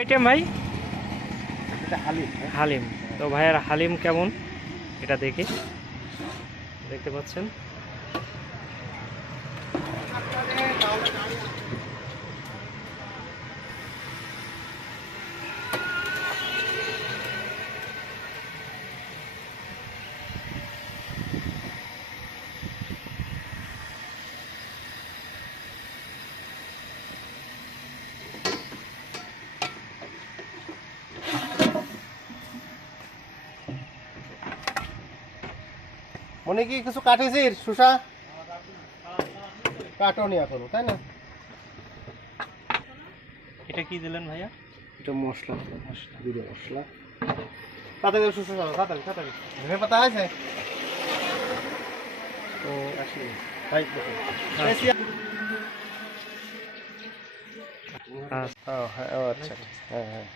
Item ভাই এটা হালিম। হালিম। তো ভাইয়ার হালিম কেমন এটা দেখি, দেখতে পাচ্ছেন। মনে কি কিছু কাটেছিস সুসা? কাটনি এখনো, তাই না? এটা কি দিলেন ভাইয়া? এটা মশলা, জিরে মশলা। তাড়াতাড়ি সুসা, তাড়াতাড়ি তাড়াতাড়ি। ধনে পাতা আছে তো আসি ভাই। আচ্ছা। আচ্ছা, হ্যাঁ, হ্যাঁ।